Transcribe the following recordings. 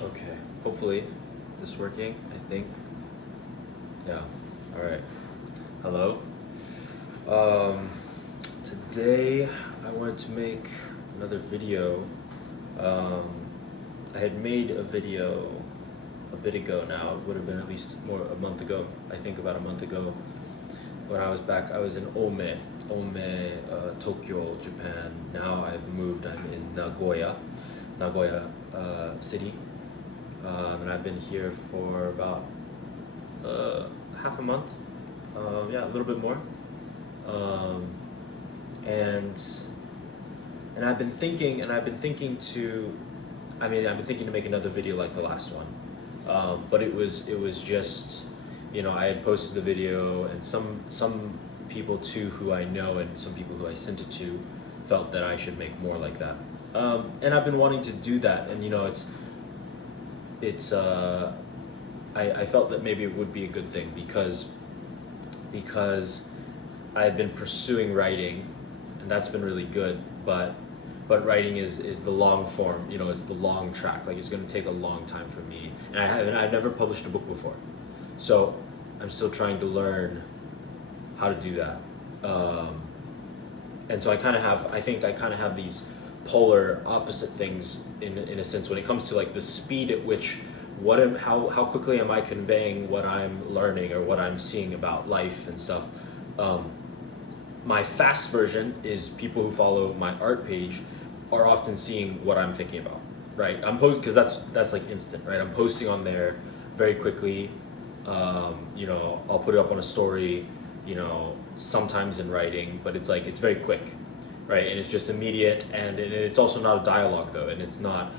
Okay, hopefully this is working, I think. Yeah, all right. Hello. Um, Today I wanted to make another video. Um, I had made a video a bit ago now. It would have been at least more a month ago. I think about a month ago when I was back. I was in Tokyo, Japan. Now I've moved. I'm in Nagoya city. And I've been here for about half a month. Yeah, a little bit more. Um, and I've been thinking to, I've been thinking to make another video like the last one. But it was just, I had posted the video, and some people too who I know and some people who I sent it to felt that I should make more like that. And I've been wanting to do that, and it's I felt that maybe it would be a good thing because I had been pursuing writing, and that's been really good. But writing is the long form, it's the long track. Like, it's going to take a long time for me, and I've never published a book before, so I'm still trying to learn how to do that. And so I think I kind of have these polar opposite things in a sense when it comes to like the speed at which how quickly am I conveying what I'm learning or what I'm seeing about life and stuff. My fast version is people who follow my art page are often seeing what I'm thinking about, right? I'm posting because that's like instant, right? I'm posting on there very quickly. I'll put it up on a story, sometimes in writing, but it's very quick, right? And it's just immediate, and it's also not a dialogue though, and it's not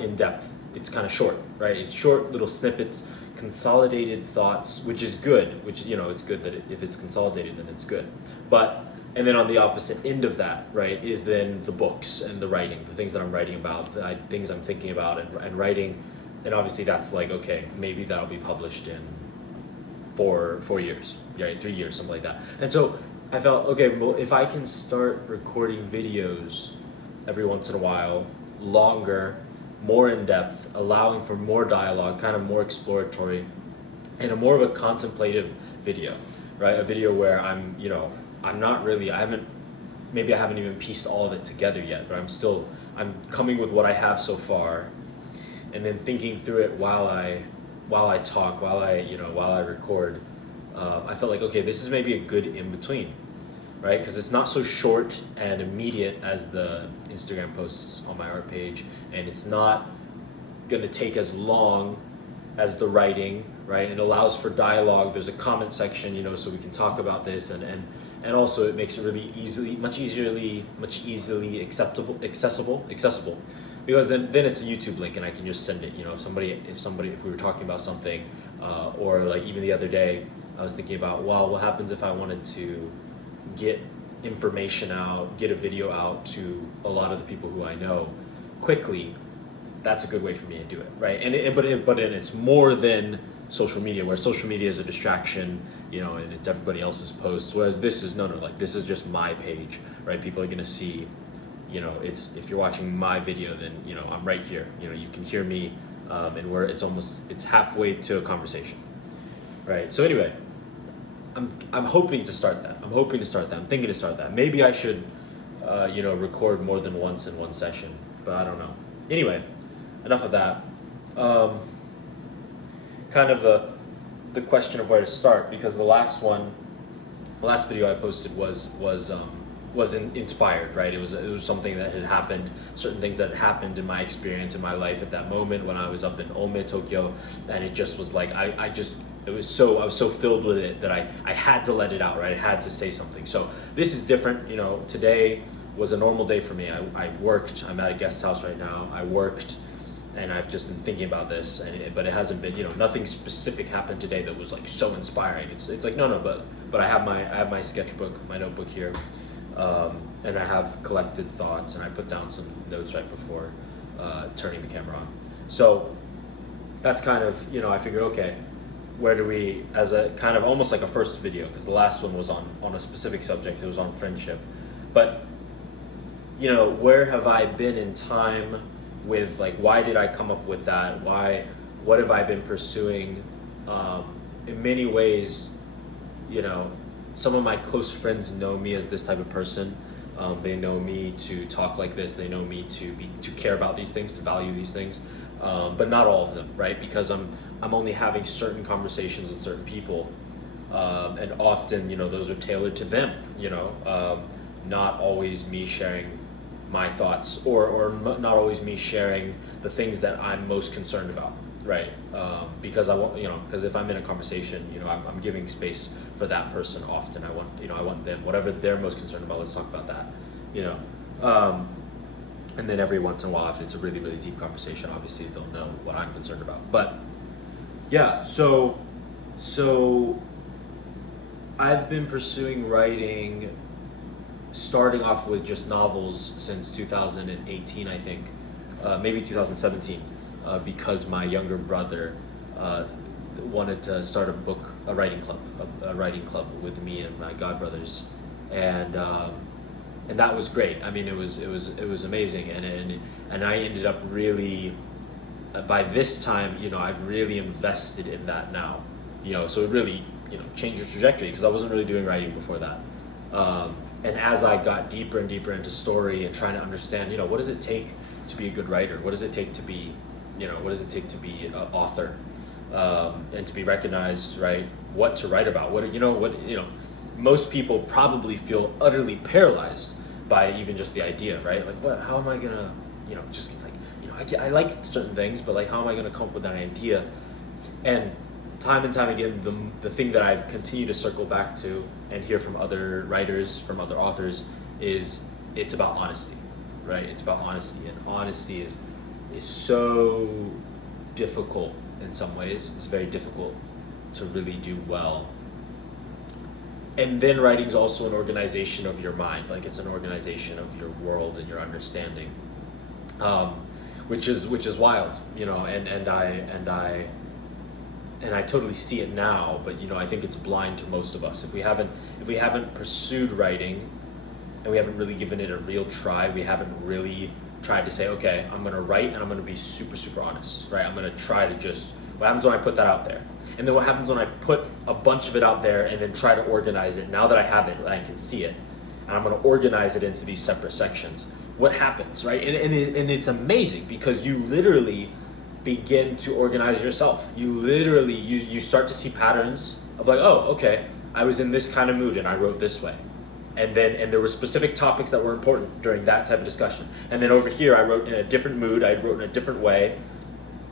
in depth. It's kind of short, right? It's short little snippets, consolidated thoughts, which is good. Which it's good that if it's consolidated, then it's good. And then on the opposite end of that, right, is then the books and the writing, the things that I'm writing about, the things I'm thinking about and writing. And obviously that's like, okay, maybe that'll be published in 4 years, right, 3 years, something like that. And so I felt, okay, well, if I can start recording videos every once in a while, longer, more in depth, allowing for more dialogue, kind of more exploratory, and a more of a contemplative video, right? A video where I'm not really, I haven't even pieced all of it together yet, but I'm coming with what I have so far, and then thinking through it while I talk, while I record. I felt like, okay, this is maybe a good in between, right? Because it's not so short and immediate as the Instagram posts on my art page, and it's not gonna take as long as the writing, right? It allows for dialogue. There's a comment section, so we can talk about this, and also it makes it really much easily accessible, because then it's a YouTube link, and I can just send it. If we were talking about something, or like even the other day, I was thinking about, well, what happens if I wanted to get information out, get a video out to a lot of the people who I know quickly. That's a good way for me to do it, right? But it's more than social media, where social media is a distraction, and it's everybody else's posts. Whereas this is like this is just my page, right? People are gonna see, if you're watching my video, then I'm right here. You can hear me, and it's halfway to a conversation, right? So anyway, I'm hoping to start that. I'm thinking to start that. Maybe I should, record more than once in one session, but I don't know. Anyway, enough of that. Kind of the question of where to start, because the last video I posted was inspired, right? It was something that had happened, certain things that had happened in my experience in my life at that moment when I was up in Ome, Tokyo, and it just was like I was so filled with it that I had to let it out, right? I had to say something. So this is different. Today was a normal day for me. I worked. I'm at a guest house right now. I worked, and I've just been thinking about this, but it hasn't been, nothing specific happened today that was like so inspiring. It's like no, but I have my sketchbook, my notebook here, and I have collected thoughts, and I put down some notes right before turning the camera on. So that's kind of, I figured, okay, where do we, as a kind of almost like a first video, because the last one was on a specific subject. It was on friendship, but where have I been in time with like, why did I come up with that? What have I been pursuing? In many ways, you know, some of my close friends know me as this type of person. They know me to talk like this. They know me to care about these things, to value these things, but not all of them, right? Because I'm only having certain conversations with certain people, and often, you know, those are tailored to them. You know, not always me sharing my thoughts, or not always me sharing the things that I'm most concerned about, right? Because I want, you know, because if I'm in a conversation, you know, I'm giving space for that person often. I want them, whatever they're most concerned about, let's talk about that, you know. And then every once in a while, if it's a really, really deep conversation, obviously they'll know what I'm concerned about. But yeah, so I've been pursuing writing, starting off with just novels since 2018, I think, maybe 2017, because my younger brother wanted to start a writing club with me and my godbrothers, and that was great. I mean, it was amazing, and I ended up really, by this time, you know, I've really invested in that now, you know, so it really, you know, changed the trajectory, because I wasn't really doing writing before that. And as I got deeper and deeper into story and trying to understand, you know, what does it take to be a good writer? What does it take to be, you know, what does it take to be an author, and to be recognized, right? What to write about? Most people probably feel utterly paralyzed by even just the idea, right? Like, what? How am I gonna, you know, just like, you know, I like certain things, but like, how am I gonna come up with an idea? And time and time again, the thing that I've continued to circle back to and hear from other writers, from other authors, is it's about honesty, right? It's about honesty, and honesty is so difficult in some ways. It's very difficult to really do well. And then writing is also an organization of your mind, like it's an organization of your world and your understanding, which is wild, you know. And I totally see it now, but you know, I think it's blind to most of us. If we haven't pursued writing, and we haven't really given it a real try, we haven't really tried to say, okay, I'm gonna write and I'm gonna be super, super honest, right? I'm gonna try to just, what happens when I put that out there? And then what happens when I put a bunch of it out there and then try to organize it? Now that I have it, I can see it, and I'm gonna organize it into these separate sections. What happens, right? And it's amazing, because you literally begin to organize yourself. You literally, you start to see patterns of like, oh, okay, I was in this kind of mood and I wrote this way. And there were specific topics that were important during that type of discussion. And then over here, I wrote in a different mood, I wrote in a different way.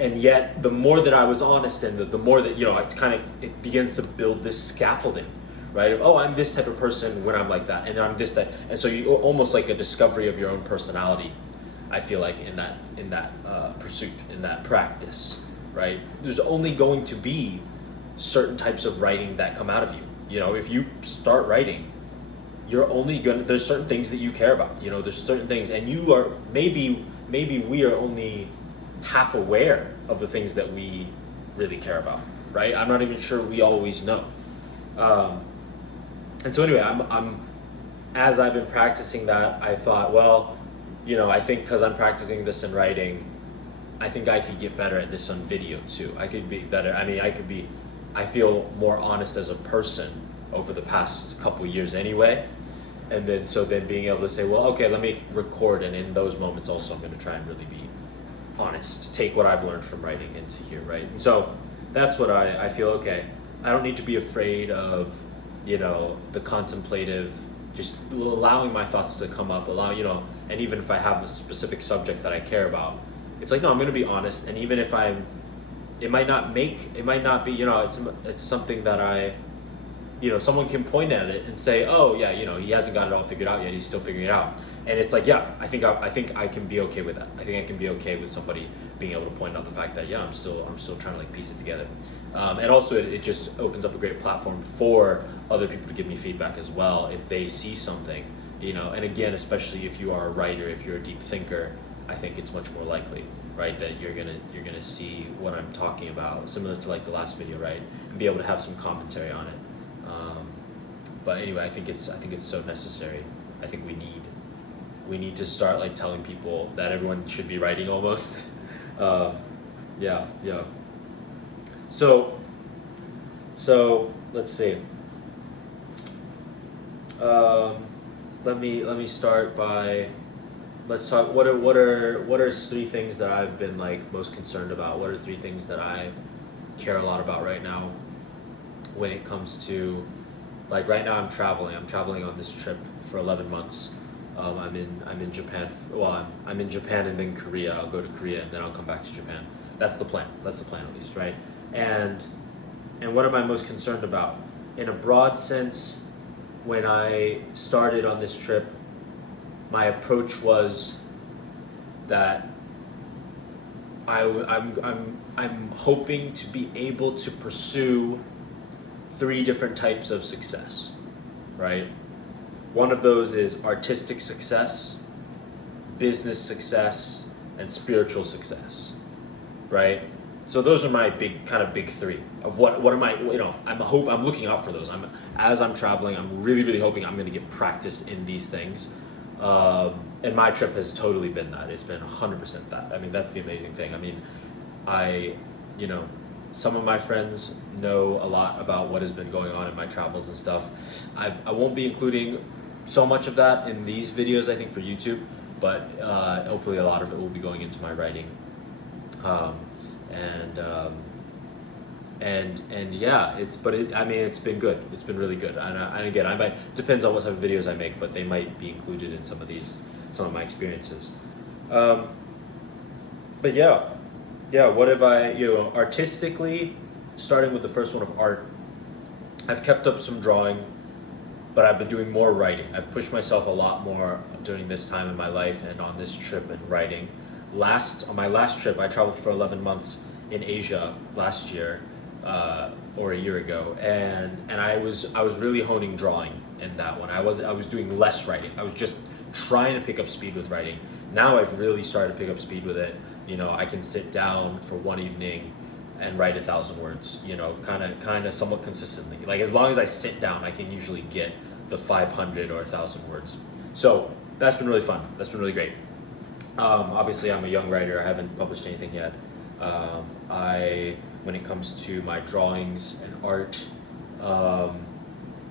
And yet, the more that I was honest, and the more that, you know, it begins to build this scaffolding, right? Oh, I'm this type of person when I'm like that, and I'm this, that. And so you almost like a discovery of your own personality, I feel like, in that pursuit, in that practice, right? There's only going to be certain types of writing that come out of you. You know, if you start writing, there's certain things that you care about. You know, there's certain things, and you are, maybe we are only half aware of the things that we really care about, right? I'm not even sure we always know. And so anyway, as I've been practicing that, I thought, well, you know, I think because I'm practicing this in writing, I think I could get better at this on video too. I could be better. I mean, I feel more honest as a person over the past couple years anyway. And then being able to say, well, okay, let me record. And in those moments also, I'm going to try and really be honest, take what I've learned from writing into here, right? And so that's what I feel, okay, I don't need to be afraid of, you know, the contemplative, just allowing my thoughts to come up, you know, and even if I have a specific subject that I care about, it's like, no, I'm going to be honest. And even if it might not be, you know, it's something that you know, someone can point at it and say, oh yeah, you know, he hasn't got it all figured out yet, he's still figuring it out. And it's like, yeah, I think I can be okay with that. I think I can be okay with somebody being able to point out the fact that, yeah, I'm still trying to like piece it together. And also it just opens up a great platform for other people to give me feedback as well if they see something, you know. And again, especially if you are a writer, if you're a deep thinker, I think it's much more likely, right, that you're gonna see what I'm talking about, similar to like the last video, right, and be able to have some commentary on it. But anyway, I think it's so necessary. I think we need we need to start like telling people that everyone should be writing almost. uh, yeah, yeah. So let's see. Um, let me start by, let's talk. What are three things that I've been like most concerned about? What are three things that I care a lot about right now when it comes to, like, right now I'm traveling. I'm traveling on this trip for 11 months. I'm in Japan. I'm in Japan and then Korea. I'll go to Korea and then I'll come back to Japan. That's the plan. That's the plan, at least, right? And what am I most concerned about? In a broad sense, when I started on this trip, my approach was that I'm hoping to be able to pursue three different types of success, right? One of those is artistic success, business success, and spiritual success, right? So those are my big three of what am I, I'm looking out for those. As I'm traveling, I'm really hoping I'm going to get practice in these things. And my trip has totally been that. It's been 100% that. I mean, that's the amazing thing. I mean, some of my friends know a lot about what has been going on in my travels and stuff. I won't be including so much of that in these videos, I think, for YouTube, but hopefully a lot of it will be going into my writing. And yeah, it's been good. It's been really good. And again, I might, depends on what type of videos I make, but they might be included in some of my experiences. But yeah, what have I, artistically, starting with the first one of art, I've kept up some drawing, but I've been doing more writing. I've pushed myself a lot more during this time in my life and on this trip in writing. On my last trip, I traveled for 11 months in Asia last year, or a year ago, and I was really honing drawing in that one. I was doing less writing. I was just trying to pick up speed with writing. Now I've really started to pick up speed with it. I can sit down for one evening and write 1,000 words, kind of somewhat consistently. Like, as long as I sit down, I can usually get the 500 or 1,000 words. So that's been really fun. That's been really great. Obviously, I'm a young writer. I haven't published anything yet. When it comes to my drawings and art,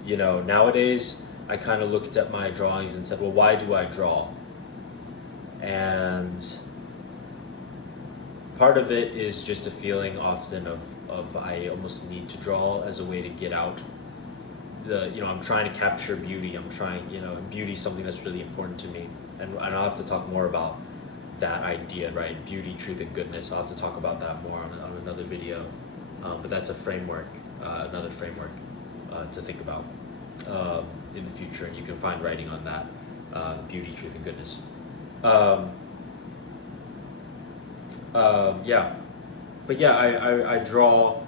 nowadays I kind of looked at my drawings and said, well, why do I draw? And part of it is just a feeling often of I almost need to draw as a way to get out I'm trying to capture beauty. I'm trying, beauty is something that's really important to me. And I'll have to talk more about that idea, right? Beauty, truth, and goodness. I'll have to talk about that more on another video. But that's a framework, another framework to think about in the future. And you can find writing on that, beauty, truth, and goodness. But yeah, I draw.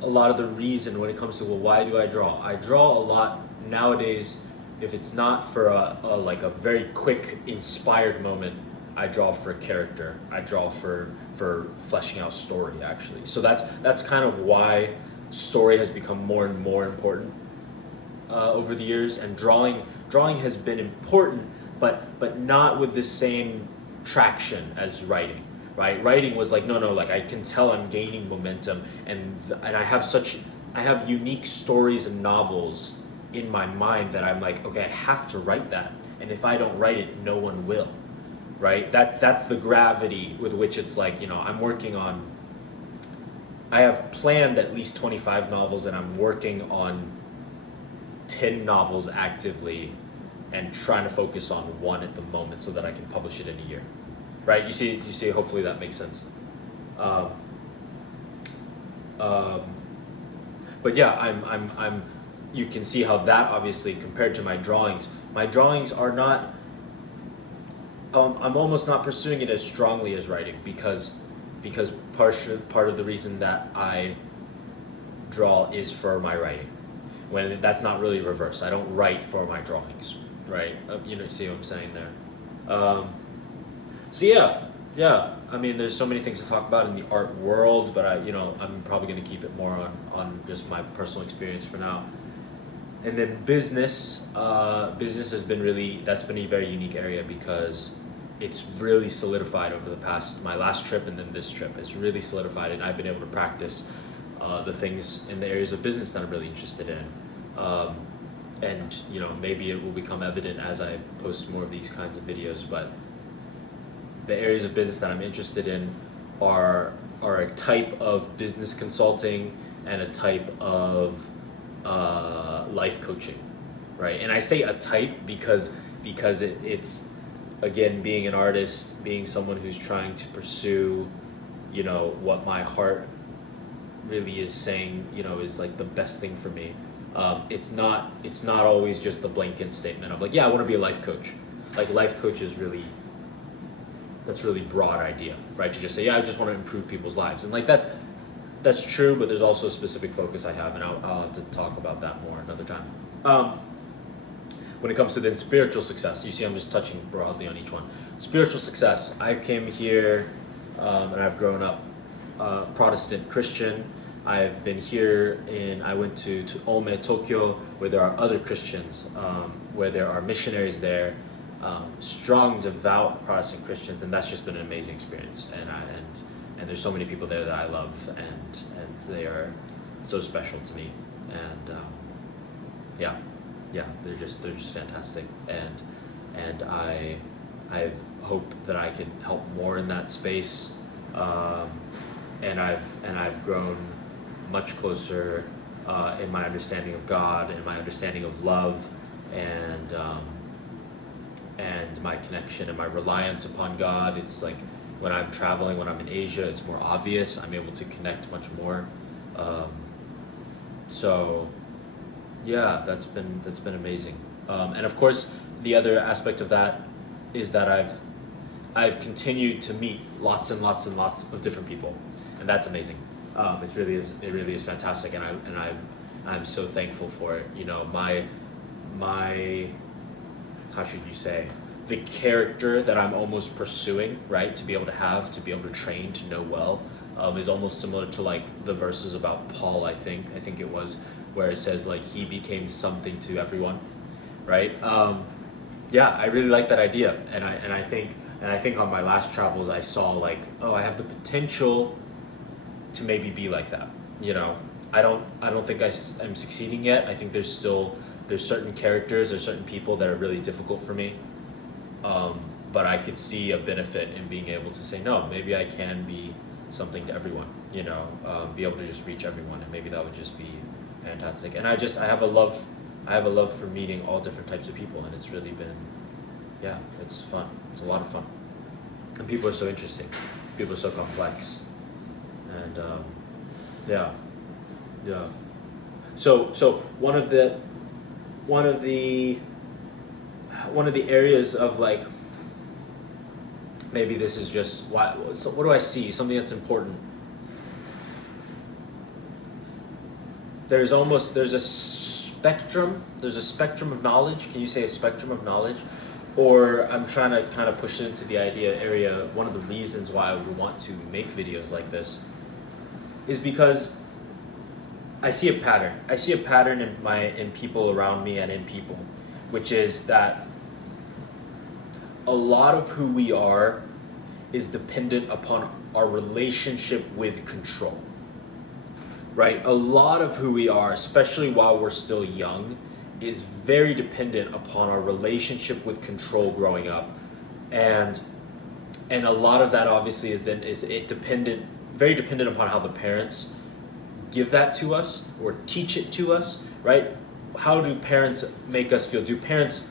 A lot of the reason when it comes to, well, why do I draw? I draw a lot nowadays. If it's not for a very quick inspired moment, I draw for a character. I draw for fleshing out story, actually. So that's kind of why story has become more and more important over the years. And drawing has been important, but not with the same traction as writing. Right, writing was like, no, like, I can tell I'm gaining momentum, and I have unique stories and novels in my mind that I'm like, okay, I have to write that, and if I don't write it, no one will, right? That's the gravity with which it's like, I have planned at least 25 novels, and I'm working on 10 novels actively, and trying to focus on one at the moment so that I can publish it in a year. Right, you see. Hopefully that makes sense. But yeah, I'm. You can see how that, obviously, compared to my drawings are not. I'm almost not pursuing it as strongly as writing because part of the reason that I draw is for my writing, when that's not really reversed. I don't write for my drawings, right? See what I'm saying there. So yeah. I mean, there's so many things to talk about in the art world, but I'm probably going to keep it more on just my personal experience for now. And then business, business has been that's been a very unique area because it's really solidified over the past, my last trip and then this trip. It's really solidified, and I've been able to practice the things in the areas of business that I'm really interested in. And maybe it will become evident as I post more of these kinds of videos, but the areas of business that I'm interested in are a type of business consulting and a type of life coaching, right? And I say a type because it's again, being an artist, being someone who's trying to pursue, what my heart really is saying, is like the best thing for me. It's not always just the blanket statement of like, yeah, I want to be a life coach. Like life coach is that's really broad idea, right? To just say, yeah, I just want to improve people's lives. And like that's true, but there's also a specific focus I have, and I'll have to talk about that more another time. When it comes to then spiritual success, you see I'm just touching broadly on each one. Spiritual success, I came here and I've grown up Protestant Christian. I've been here I went to Ome, Tokyo, where there are other Christians, where there are missionaries there, strong, devout Protestant Christians, and that's just been an amazing experience. And there's so many people there that I love, and they are so special to me. And they're just fantastic. And I've hoped that I could help more in that space. And I've grown much closer in my understanding of God and my understanding of love, and my connection and my reliance upon God. It's like when I'm traveling, when I'm in Asia, it's more obvious. I'm able to connect much more. So yeah, that's been amazing. And of course, the other aspect of that is that I've continued to meet lots and lots and lots of different people, and that's amazing. It really is fantastic, and I'm so thankful for it. My how should you say, the character that I'm almost pursuing, right? To be able to train, to know well, is almost similar to like the verses about Paul. I think it was, where it says like he became something to everyone, right? I really like that idea, and I think on my last travels I saw like, oh, I have the potential to maybe be like that. I don't think I'm succeeding yet. I think there's certain characters, there's certain people that are really difficult for me, but I could see a benefit in being able to say, no, maybe I can be something to everyone, be able to just reach everyone, and maybe that would just be fantastic. And I have a love for meeting all different types of people, and it's really been, it's fun. It's a lot of fun, and people are so interesting. People are so complex, and So one of the areas of like, maybe this is just what do I see? Something that's important. There's a spectrum of knowledge. Can you say a spectrum of knowledge? Or I'm trying to kind of push it into the area. One of the reasons why I would want to make videos like this is because I see a pattern. I see a pattern in people around me and in people, which is that a lot of who we are is dependent upon our relationship with control. Right? A lot of who we are, especially while we're still young, is very dependent upon our relationship with control growing up. And a lot of that obviously is very dependent upon how the parents give that to us or teach it to us, right? How do parents make us feel? Do parents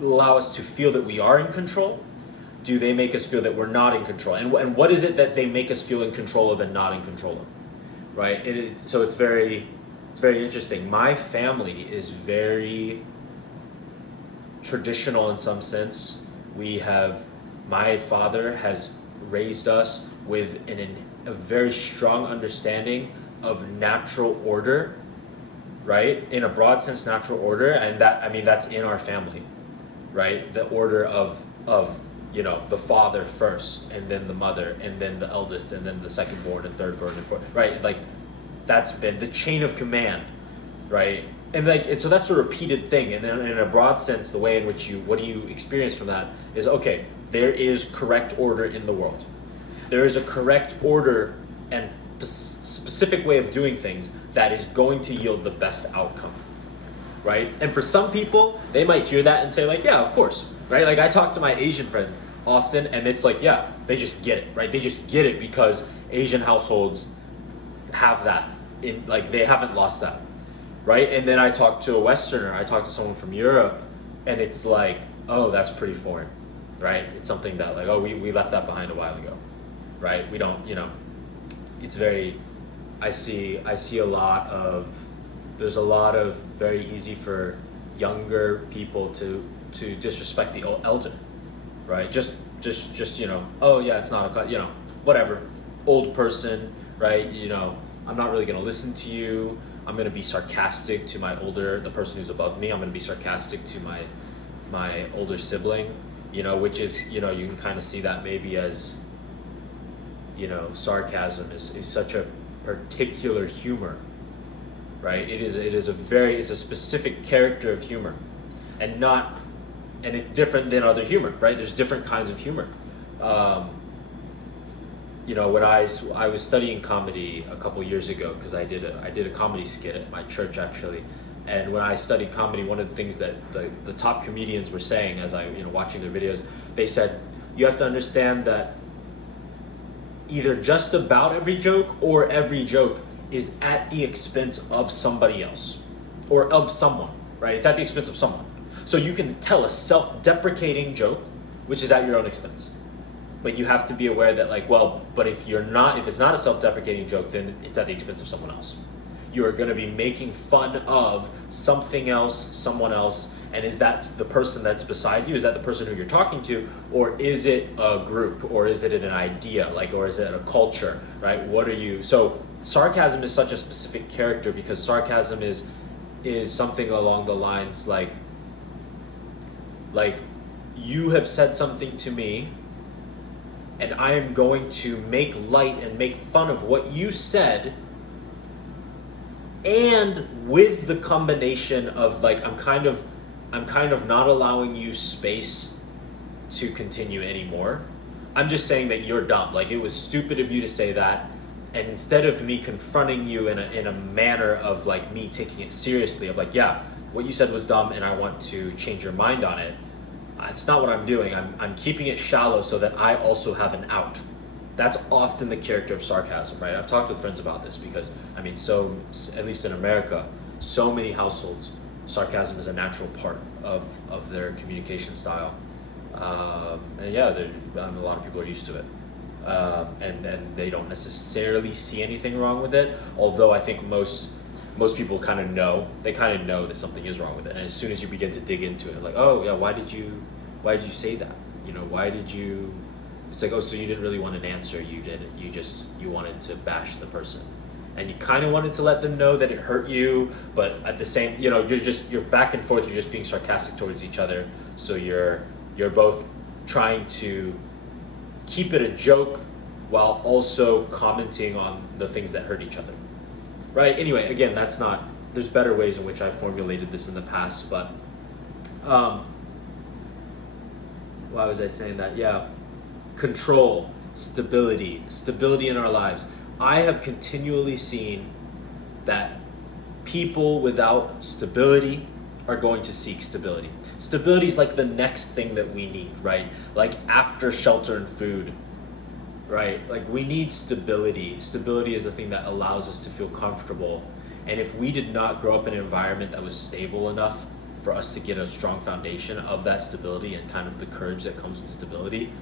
allow us to feel that we are in control? Do they make us feel that we're not in control? And what is it that they make us feel in control of and not in control of, right? It's very interesting. My family is very traditional in some sense. My father has raised us with a very strong understanding of natural order, right? In a broad sense, natural order, and that's in our family, right? The order of the father first, and then the mother, and then the eldest, and then the second born, and third born, and fourth, right? Like that's been the chain of command, right? and so that's a repeated thing. And then in a broad sense, the way in which what do you experience from that is, okay, there is correct order in the world. There is a correct order and specific way of doing things that is going to yield the best outcome, right? And for some people, they might hear that and say like, yeah, of course, right? Like I talk to my Asian friends often, and it's like, yeah, they just get it, right? They just get it because Asian households have that like they haven't lost that, right? And then I talk to a Westerner, I talk to someone from Europe, and it's like, oh, that's pretty foreign, right? It's something that like, oh, we left that behind a while ago, right? We don't, it's very, I see there's a lot of very easy for younger people to disrespect the elder, right? Just oh yeah, it's not a, whatever, old person, right? I'm not really gonna listen to you. I'm gonna be sarcastic to the person who's above me. I'm gonna be sarcastic to my older sibling, which is, you can kind of see that maybe as, sarcasm is such a particular humor, right? It's a specific character of humor, and it's different than other humor, right? There's different kinds of humor. When I was studying comedy a couple years ago, because I did a comedy skit at my church actually, and when I studied comedy, one of the things that the top comedians were saying as I watching their videos, they said you have to understand that either just about every joke or every joke is at the expense of somebody else or of someone, right? It's at the expense of someone. So you can tell a self-deprecating joke, which is at your own expense. But you have to be aware that but if it's not a self-deprecating joke, then it's at the expense of someone else. You are going to be making fun of something else, someone else, and is that the person that's beside you? Is that the person who you're talking to? Or is it a group? Or is it an idea? Or is it a culture, right? So sarcasm is such a specific character because sarcasm is something along the lines like you have said something to me, and I am going to make light and make fun of what you said, and with the combination of I'm kind of not allowing you space to continue anymore. I'm just saying that you're dumb. It was stupid of you to say that, and instead of me confronting you in a manner of me taking it seriously, of yeah, what you said was dumb and I want to change your mind on it. It's not what I'm doing. I'm keeping it shallow so that I also have an out. That's often the character of sarcasm, right? I've talked with friends about this because, so at least in America, so many households, sarcasm is a natural part of their communication style. And yeah, a lot of people are used to it. And they don't necessarily see anything wrong with it, although I think most people kind of know that something is wrong with it. And as soon as you begin to dig into it, oh yeah, why did you say that? Why did you, it's oh, so you didn't really want an answer, you wanted to bash the person. And you kind of wanted to let them know that it hurt you, but at the same, you're back and forth, you're just being sarcastic towards each other. So you're both trying to keep it a joke while also commenting on the things that hurt each other. Right. Anyway, again, there's better ways in which I've formulated this in the past, but why was I saying that? Yeah. Control, stability in our lives. I have continually seen that people without stability are going to seek stability. Stability is the next thing that we need, right? After shelter and food. Right, we need stability. Stability is the thing that allows us to feel comfortable. And if we did not grow up in an environment that was stable enough for us to get a strong foundation of that stability and kind of the courage that comes with stability,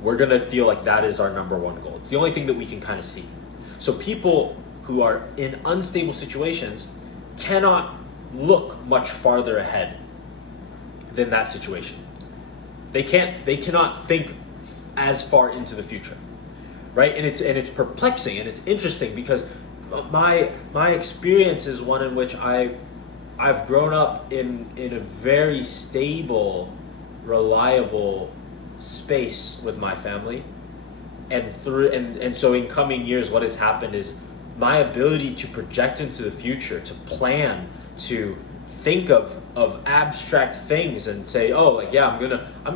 we're gonna feel like that is our number one goal. It's the only thing that we can kind of see. So people who are in unstable situations cannot look much farther ahead than that situation. They cannot think as far into the future. Right, and it's perplexing and it's interesting because my experience is one in which I've grown up in a very stable, reliable space with my family, and so in coming years, what has happened is my ability to project into the future, to plan, to think of abstract things and say, oh, like, yeah, I'm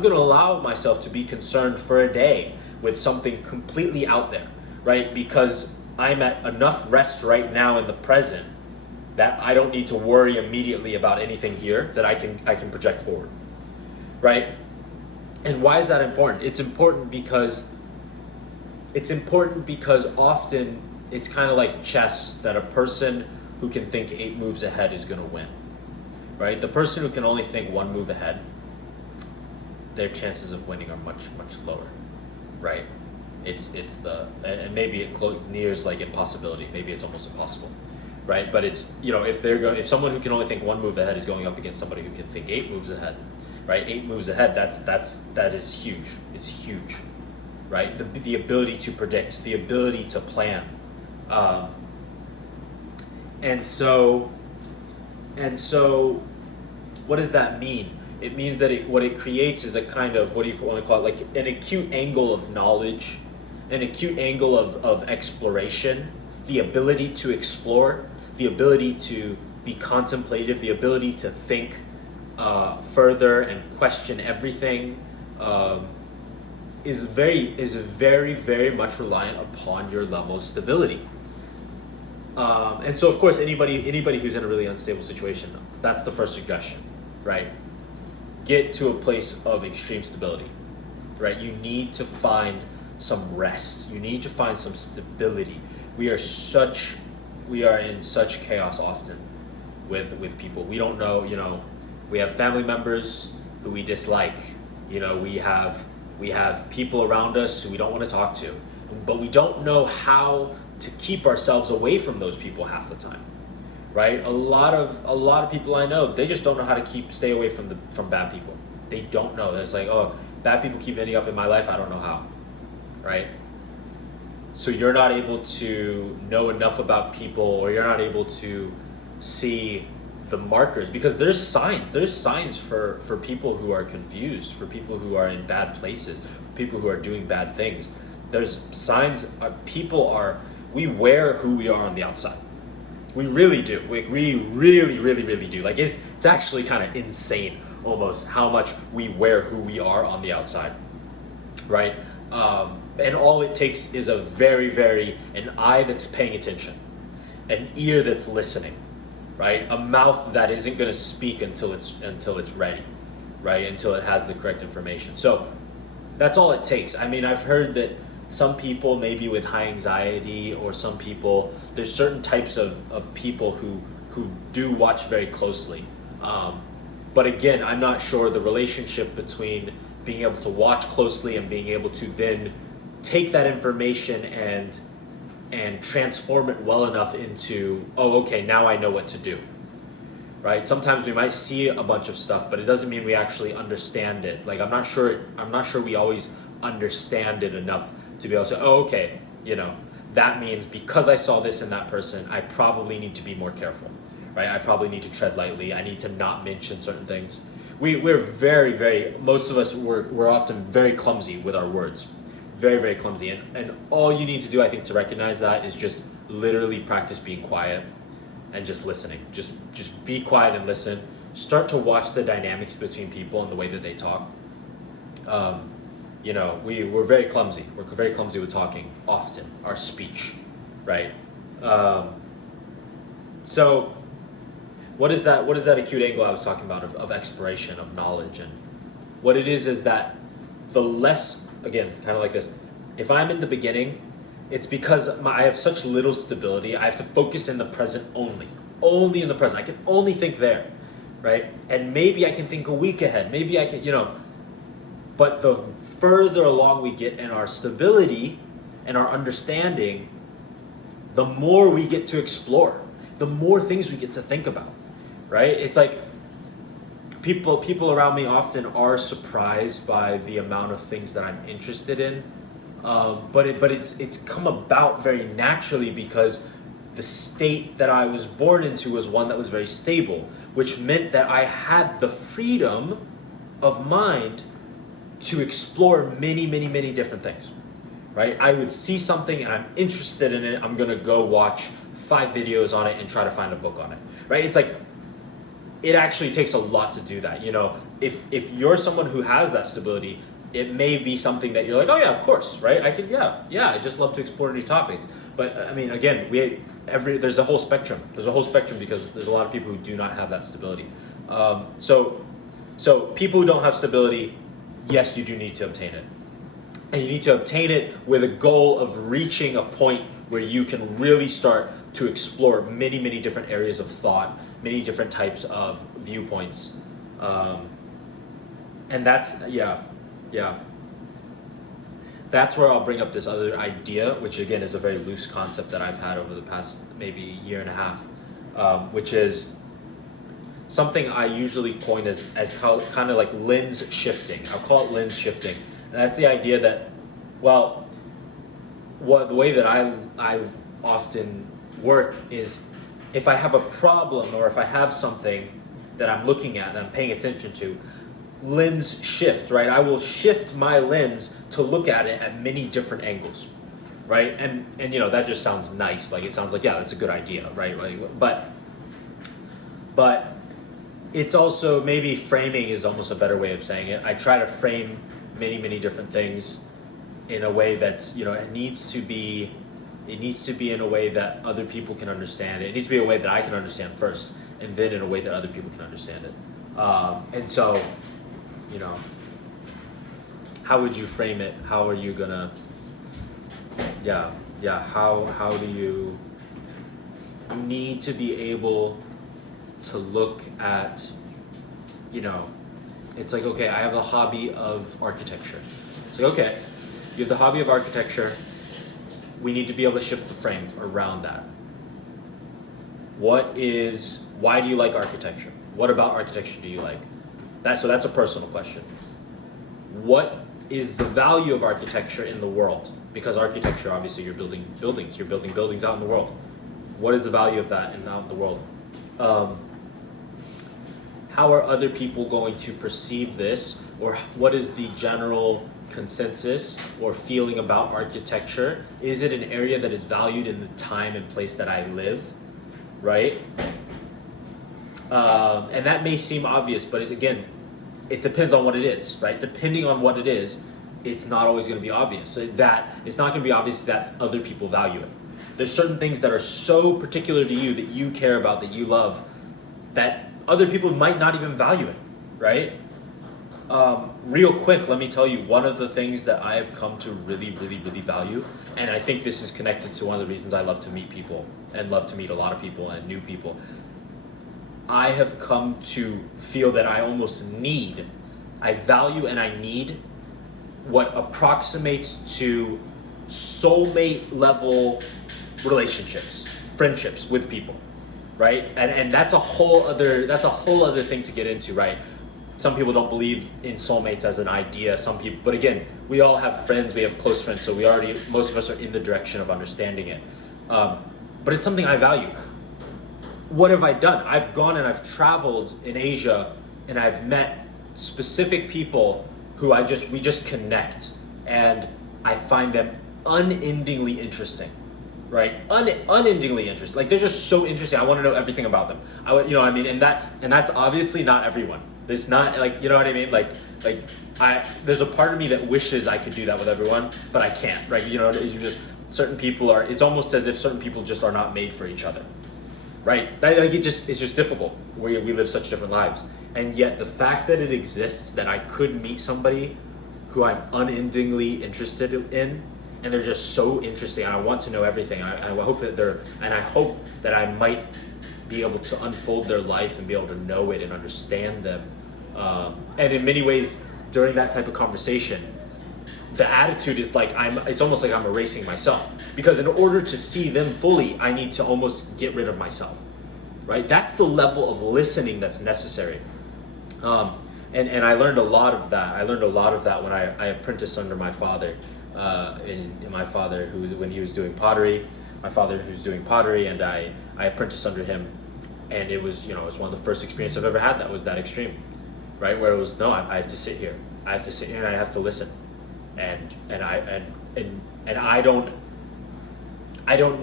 gonna allow myself to be concerned for a day with something completely out there, right? Because I'm at enough rest right now in the present that I don't need to worry immediately about anything here, that I can project forward, right? And why is that important? It's important because often it's kind of like chess, that a person who can think 8 moves ahead is going to win, right? The person who can only think 1 move ahead, their chances of winning are much, much lower, right? And maybe it nears like impossibility. Maybe it's almost impossible, right? But it's, if someone who can only think 1 move ahead is going up against somebody who can think 8 moves ahead, right? 8 moves ahead, that is huge. It's huge, right? The ability to predict, the ability to plan. And so what does that mean? It means that what it creates is a kind of, what do you want to call it, like an acute angle of knowledge, an acute angle of exploration, the ability to explore, the ability to be contemplative, the ability to think further and question everything, is very, very much reliant upon your level of stability. And so, of course, anybody who's in a really unstable situation, that's the first suggestion, right? Get to a place of extreme stability, right? You need to find some rest. You need to find some stability. We are in such chaos often with people. We don't know, we have family members who we dislike. We have people around us who we don't want to talk to, but we don't know how to keep ourselves away from those people half the time, right? A lot of people I know, they just don't know how to stay away from bad people. They don't know. It's like, oh, bad people keep ending up in my life. I don't know how, right? So you're not able to know enough about people, or you're not able to see the markers, because there's signs for people who are confused, for people who are in bad places, for people who are doing bad things. There's signs. We wear who we are on the outside. We really do. We really, really, really do. Like, it's actually kind of insane almost how much we wear who we are on the outside, right? And all it takes is an eye that's paying attention, an ear that's listening, right? A mouth that isn't going to speak until it's ready, right? Until it has the correct information. So that's all it takes. I mean, I've heard that some people, maybe with high anxiety, or some people, there's certain types of people who do watch very closely. But again, I'm not sure the relationship between being able to watch closely and being able to then take that information and transform it well enough into, oh, okay, now I know what to do, right? Sometimes we might see a bunch of stuff, but it doesn't mean we actually understand it. Like, I'm not sure we always understand it enough to be able to say, oh, okay, that means because I saw this in that person, I probably need to be more careful, right? I probably need to tread lightly. I need to not mention certain things. We're very, very, most of us, we're often very clumsy with our words, very, very clumsy. And all you need to do, I think, to recognize that is just literally practice being quiet and just listening. Just be quiet and listen. Start to watch the dynamics between people and the way that they talk. We're very clumsy. We're very clumsy with talking often, our speech, right? So what is that acute angle I was talking about of exploration, of knowledge? And what it is that the less, again, kind of like this, if I'm in the beginning, it's because I have such little stability. I have to focus in the present only in the present. I can only think there, right? And maybe I can think a week ahead. Maybe I can, but the further along we get in our stability and our understanding, the more we get to explore, the more things we get to think about, right? It's like people around me often are surprised by the amount of things that I'm interested in, but it's come about very naturally because the state that I was born into was one that was very stable, which meant that I had the freedom of mind to explore many, many, many different things, right? I would see something and I'm interested in it. I'm gonna go watch 5 videos on it and try to find a book on it, right? It's like, it actually takes a lot to do that. You know, if you're someone who has that stability, it may be something that you're like, oh yeah, of course, right? I can, I just love to explore new topics. But I mean, again, there's a whole spectrum. There's a whole spectrum because there's a lot of people who do not have that stability. So people who don't have stability, yes, you do need to obtain it. And you need to obtain it with a goal of reaching a point where you can really start to explore many, many different areas of thought, many different types of viewpoints. And that's, that's where I'll bring up this other idea, which again is a very loose concept that I've had over the past maybe year and a half, which is something I usually coin as kind of like lens shifting. I'll call it lens shifting. And that's the idea that, well, the way that I often work is, if I have a problem or if I have something that I'm looking at and I'm paying attention to, lens shift, right? I will shift my lens to look at it at many different angles, right? And you know, that just sounds nice. Like, it sounds like, yeah, that's a good idea, right? Like, but it's also, maybe framing is almost a better way of saying it. I try to frame many, many different things in a way that's, you know, it needs to be in a way that other people can understand. It needs to be a way that I can understand first, and then in a way that other people can understand it. And so, you know, how would you frame it? How are you gonna, how do you need to be able to look at, you know, it's like, okay, I have a hobby of architecture. So, okay, you have the hobby of architecture. We need to be able to shift the frame around that. Why do you like architecture? What about architecture do you like? So that's a personal question. What is the value of architecture in the world? Because architecture, obviously, you're building buildings. You're building buildings out in the world. What is the value of that out in the world? How are other people going to perceive this? Or what is the general consensus or feeling about architecture? Is it an area that is valued in the time and place that I live, right? And that may seem obvious, but again, it depends on what it is, right? Depending on what it is, it's not always going to be obvious. So that it's not going to be obvious that other people value it. There's certain things that are so particular to you, that you care about, that you love, that other people might not even value it, right? Real quick, let me tell you, one of the things that I have come to really, really, really value, and I think this is connected to one of the reasons I love to meet people and love to meet a lot of people and new people. I have come to feel that I value and I need what approximates to soulmate level relationships, friendships with people, right? And that's a whole other thing to get into, right? Some people don't believe in soulmates as an idea. Some people, but again, we all have friends, we have close friends, so most of us are in the direction of understanding it. But it's something I value. What have I done? I've gone and I've traveled in Asia, and I've met specific people who we just connect, and I find them unendingly interesting, right? Unendingly interesting. Like, they're just so interesting. I want to know everything about them. And that's obviously not everyone. There's not, like, you know what I mean? There's a part of me that wishes I could do that with everyone, but I can't, right? You know, it's almost as if certain people just are not made for each other, right? It's just difficult. We live such different lives. And yet the fact that it exists, that I could meet somebody who I'm unendingly interested in, and they're just so interesting, and I want to know everything. I hope that I might be able to unfold their life and be able to know it and understand them. And in many ways, during that type of conversation, the attitude is like it's almost like I'm erasing myself, because in order to see them fully, I need to almost get rid of myself, right? That's the level of listening that's necessary. And I learned a lot of that. When I apprenticed under my father, when he was doing pottery. My father who's doing pottery, and I apprenticed under him, and it was one of the first experiences I've ever had that was that extreme, right? Where it was, no, I have to sit here. I have to sit here and I have to listen. And and I don't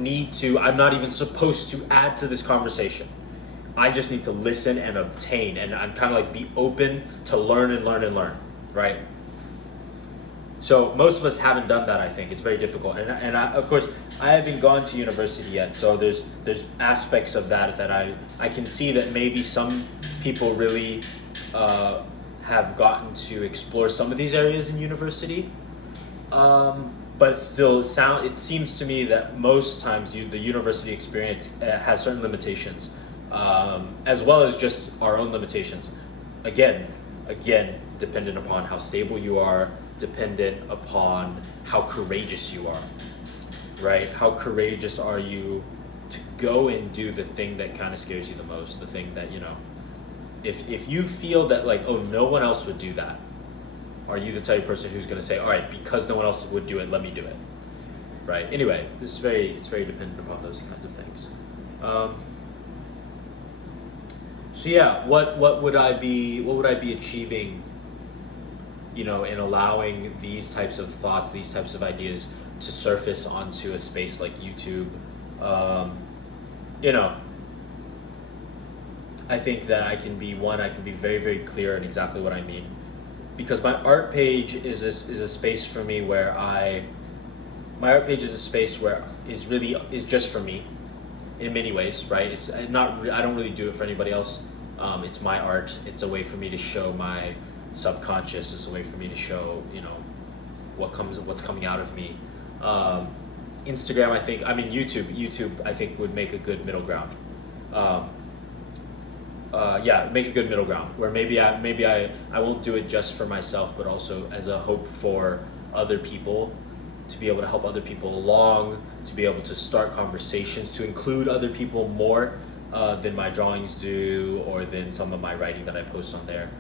need to, I'm not even supposed to add to this conversation. I just need to listen and obtain, and I'm kind of like be open to learn and learn and learn, right? So most of us haven't done that. I think it's very difficult, and of course I haven't gone to university yet. So there's aspects of that I can see that maybe some people really have gotten to explore some of these areas in university. But it seems to me that most times the university experience has certain limitations, as well as just our own limitations. Again, dependent upon how stable you are, dependent upon how courageous you are, right? How courageous are you to go and do the thing that kind of scares you the most, the thing that, if you feel that like, oh, no one else would do that, are you the type of person who's going to say, all right, because no one else would do it, let me do it, right? Anyway, it's very dependent upon those kinds of things. So yeah, what would I be achieving, in allowing these types of thoughts, these types of ideas to surface onto a space like YouTube? I think that I can be very, very clear in exactly what I mean. Because my art page is a space for me where my art page is a space where is just for me, in many ways, right? It's not. I don't really do it for anybody else. It's my art. It's a way for me to show my subconscious. It's a way for me to show, what's coming out of me. Instagram, YouTube, I think would make a good middle ground. Make a good middle ground where maybe I won't do it just for myself, but also as a hope for other people, to be able to help other people along, to be able to start conversations, to include other people more than my drawings do, or than some of my writing that I post on there.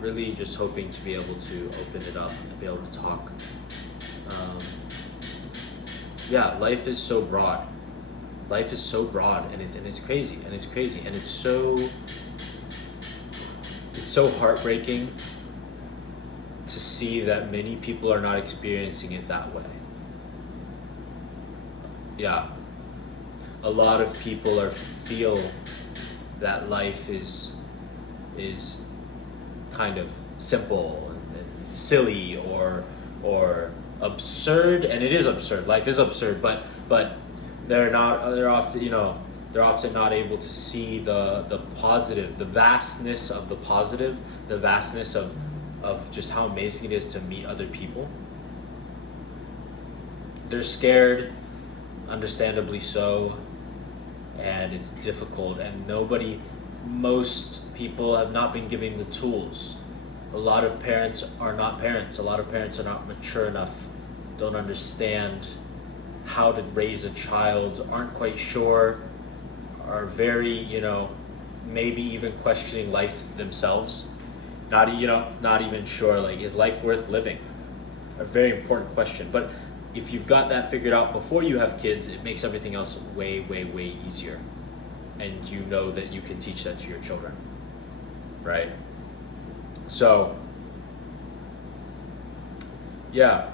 Really just hoping to be able to open it up and be able to talk. Life is so broad. Life is so broad, and it's crazy, and it's so heartbreaking to see that many people are not experiencing it that way. Yeah, a lot of people feel that life is kind of simple and silly or absurd, and it is absurd. Life is absurd, but they're often not able to see the positive, the vastness of the positive, the vastness of just how amazing it is to meet other people. They're scared, understandably so, and it's difficult, and most people have not been given the tools. A lot of parents are not parents. A lot of parents are not mature enough, don't understand how to raise a child, aren't quite sure, are very, maybe even questioning life themselves. Not even sure, like, is life worth living? A very important question. But if you've got that figured out before you have kids, it makes everything else way, way, way easier. And you know that you can teach that to your children, right? So,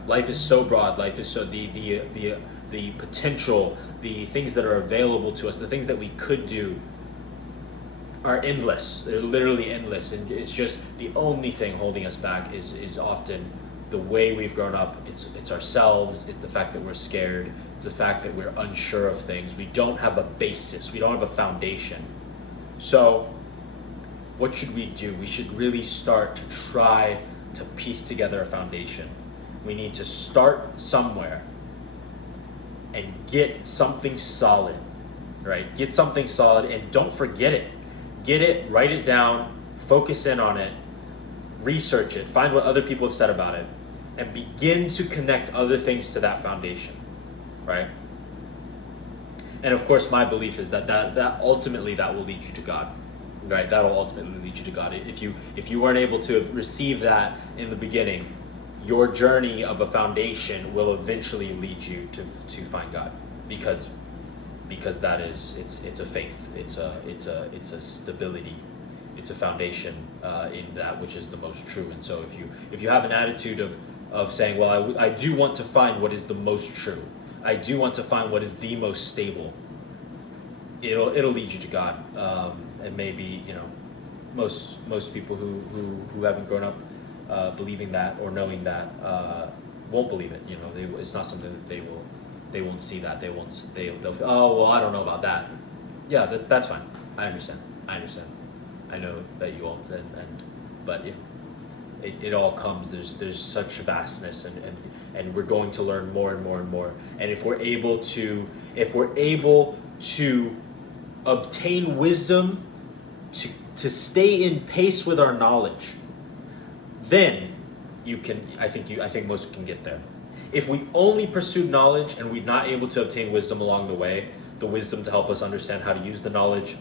life is so broad. Life is so the potential, the things that are available to us, the things that we could do are endless. They're literally endless, and it's just the only thing holding us back is often the way we've grown up. It's ourselves. It's the fact that we're scared. It's the fact that we're unsure of things. We don't have a basis. We don't have a foundation. So what should we do? We should really start to try to piece together a foundation. We need to start somewhere and get something solid, right? Get something solid, and don't forget it. Get it, write it down, focus in on it, research it, find what other people have said about it, and begin to connect other things to that foundation, right? And of course, my belief is that ultimately that will lead you to God, right? That will ultimately lead you to God. If you weren't able to receive that in the beginning, your journey of a foundation will eventually lead you to find God, because that is it's a faith, it's a stability, it's a foundation in that which is the most true. And so if you have an attitude of saying, well, I do want to find what is the most true, I do want to find what is the most stable, it'll lead you to God. And maybe, you know, most people who haven't grown up believing that or knowing that won't believe it. You know, it's not something that they won't see that. They'll feel, oh, well, I don't know about that. Yeah, that's fine. I understand. I know that you won't, but it all comes. There's such vastness, and we're going to learn more and more and more. And if we're able to obtain wisdom to stay in pace with our knowledge, then I think most can get there. If we only pursued knowledge and we're not able to obtain wisdom along the way, the wisdom to help us understand how to use the knowledge,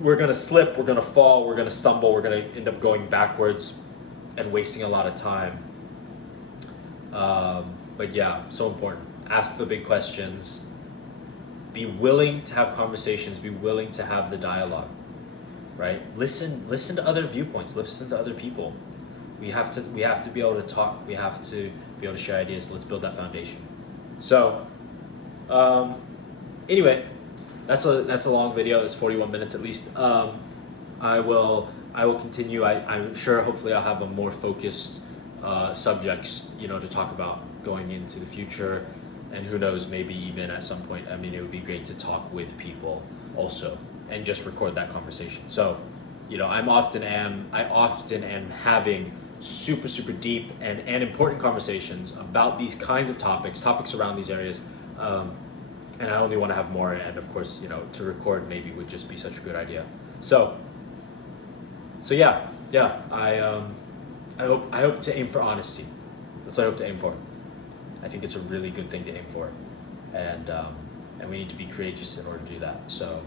we're going to slip, we're going to fall, we're going to stumble, we're going to end up going backwards and wasting a lot of time. But yeah, so important. Ask the big questions. Be willing to have conversations. Be willing to have the dialogue, right? Listen to other viewpoints. Listen to other people. We have to be able to talk. We have to be able to share ideas. Let's build that foundation. So, anyway, that's a long video. It's 41 minutes at least. I will continue. I'm sure. Hopefully, I'll have a more focused subjects, you know, to talk about going into the future, and who knows, maybe even at some point. I mean, it would be great to talk with people also and just record that conversation. So, you know, I often am having super deep and important conversations about these kinds of topics around these areas, and I only want to have more. And of course, you know, to record maybe would just be such a good idea. So yeah. I hope to aim for honesty. That's what I hope to aim for. I think it's a really good thing to aim for, and we need to be courageous in order to do that. So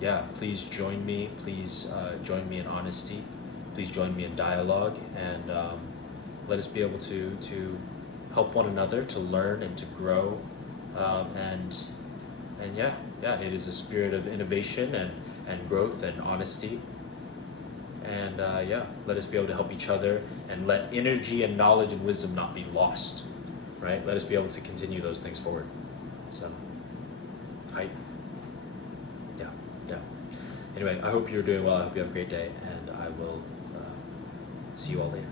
yeah, please join me. Please join me in honesty. Please join me in dialogue, and let us be able to help one another to learn and to grow. And yeah, it is a spirit of innovation and growth and honesty. And yeah, let us be able to help each other and let energy and knowledge and wisdom not be lost, right? Let us be able to continue those things forward. So, yeah. Anyway, I hope you're doing well. I hope you have a great day, and I will see you all later.